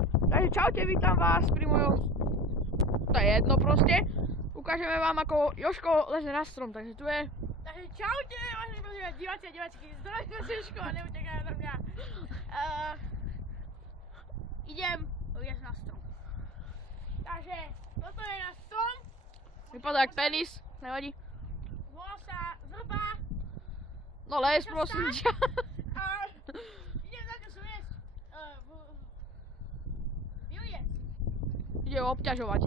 Takže čaute, vítam vás pri mojom... To je jedno proste. Ukážeme vám, ako Jožko leze na strom, takže tu je. Takže čaute, vážení diváci a diváčky, zdravím vás Jožko a neutekaj na mňa. Idem liesť na strom. Takže toto je na strom. Vypadá jak penis, nevadí. Volá sa vrba. No les, prosím ťa. A idem za to sliesť vyliesť. Ide ho obťažovať.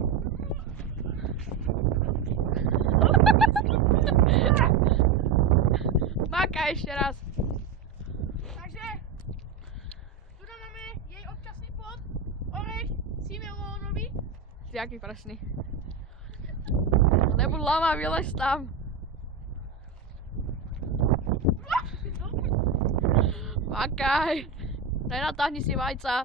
Máka ešte raz. Takže tu máme jej občasný plod, orech cimelónový. Si aký presný. Nebuď lama, vylez tam. Makaj. Nenatáhni si vajca.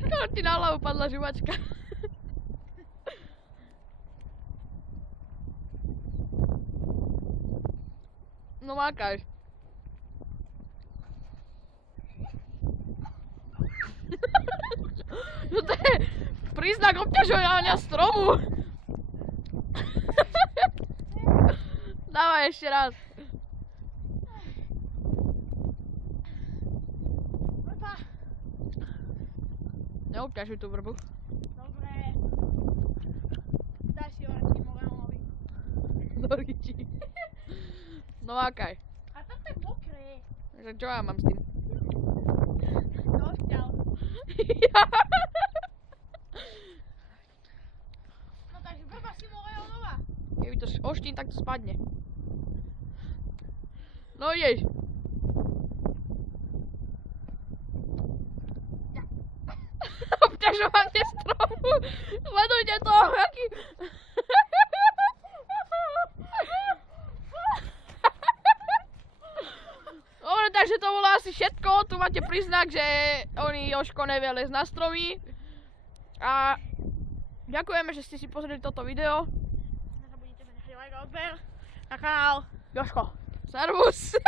Skoro ti na hlavu padla žuvačka. No mákaš. No to je príznak obťažovania stromu. Dávaj ešte raz. Vrba. Neobťažuj tú vrbu. Dobre. Daj si orech cimelónový. Do riči. No mákaj. A toto je mokré. Takže čo ja mám s tým? Došťal. No takže vrba cimelónová. Keby to oštín, tak to spadne. No ideš. Obťažovanie stromu. Sledujte to, aký... Dobre, takže to bolo asi všetko. Tu máte príznak, že Jožko nevie lezť na stromy. A ďakujeme, že ste si pozreli toto video. Nezabudnite nechať like a odber na kanál Jožko, servus!